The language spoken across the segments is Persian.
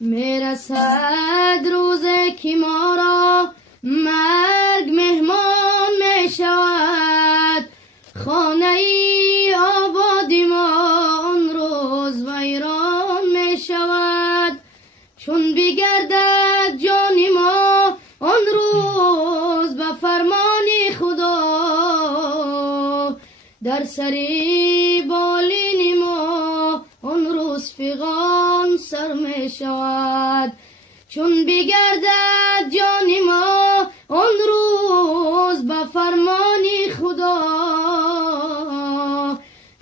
میرسد روزی که ما را مرگ مهمان می شود، خانه ای آبادی ما آن روز ویران می شود. چون بگردد جان ما آن روز به فرمان خدا، در سری بالین ما آن روز فغان سر می شود. چون بگردد جان ما آن روز به فرمان خدا،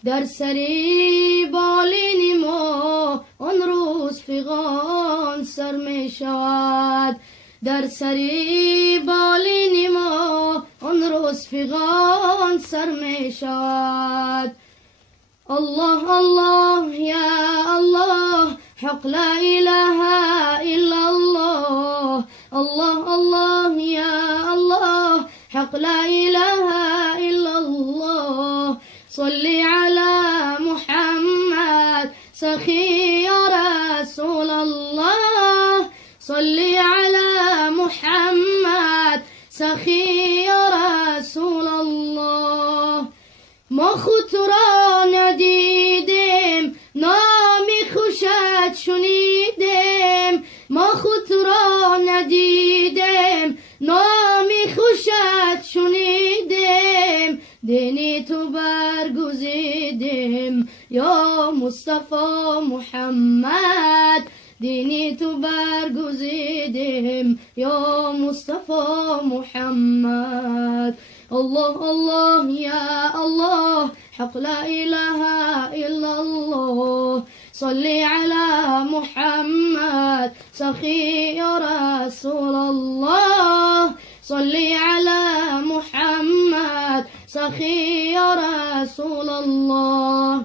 در سری بالین ما آن روز فغان سر می شود. در سری بالین ما آن روز فغان سر می شود. الله الله یا الله، حق لا اله الا الله. الله الله یا الله، حق لا اله الا الله. صلی علی محمد سخی یا رسول الله. صلی علی محمد سخی یا رسول الله. ما خود تو را ندیدیم، نامی خوشت شنیدیم. ما خود تو را ندیدیم، نامی خوشت شنیدیم. دینی تو برگزیدیم یا مصطفی محمد. دینی تو برگزیدیم یا مصطفی محمد. الله الله یا الله، حق لا اله الا الله. صلی علی محمد سخی یا رسول الله. صلی علی محمد سخی یا رسول الله.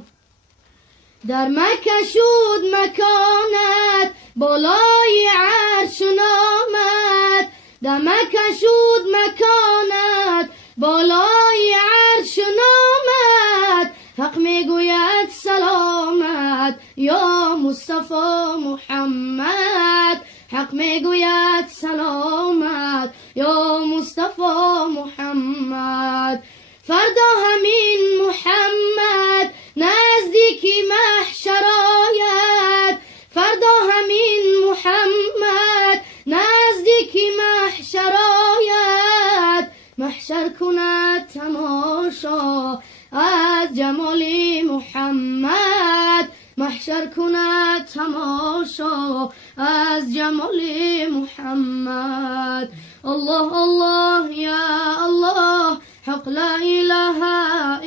در مکه شد مکانت بالای عرش نامد. در مکه شد مکانت بالای عرش نامد. حق میگوید سلامت یا مصطفی محمد. حق میگوید سلامت یا مصطفی محمد. فردا همین محمد نزدیکی محشر آید. فردا همین محمد نزدیکی محشر آید. محشر کند تماشا از جمال محمد. محشر کند تماشا از جمال محمد. الله الله یا الله، حق لا اله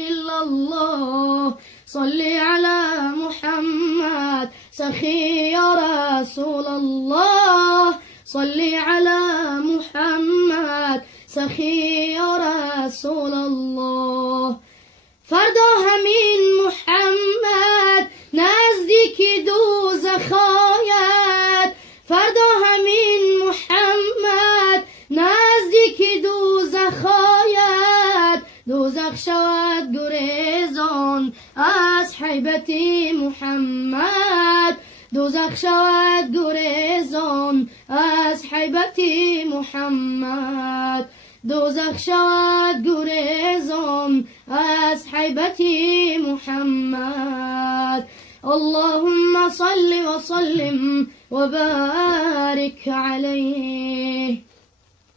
الا الله. صلی علی محمد سخی یا رسول الله. صلی علی محمد سخی یا رسول الله. فردا همین محمد نزدیک دوزخ آید. فردا همین محمد نزدیک دوزخ آید. دوزخ شود گریزان از حیبت محمد. دوزخ شود گریزان از حیبت محمد. دوزخ شود گریزان از حیبت محمد. اللهم صل وسلم وبارك عليه.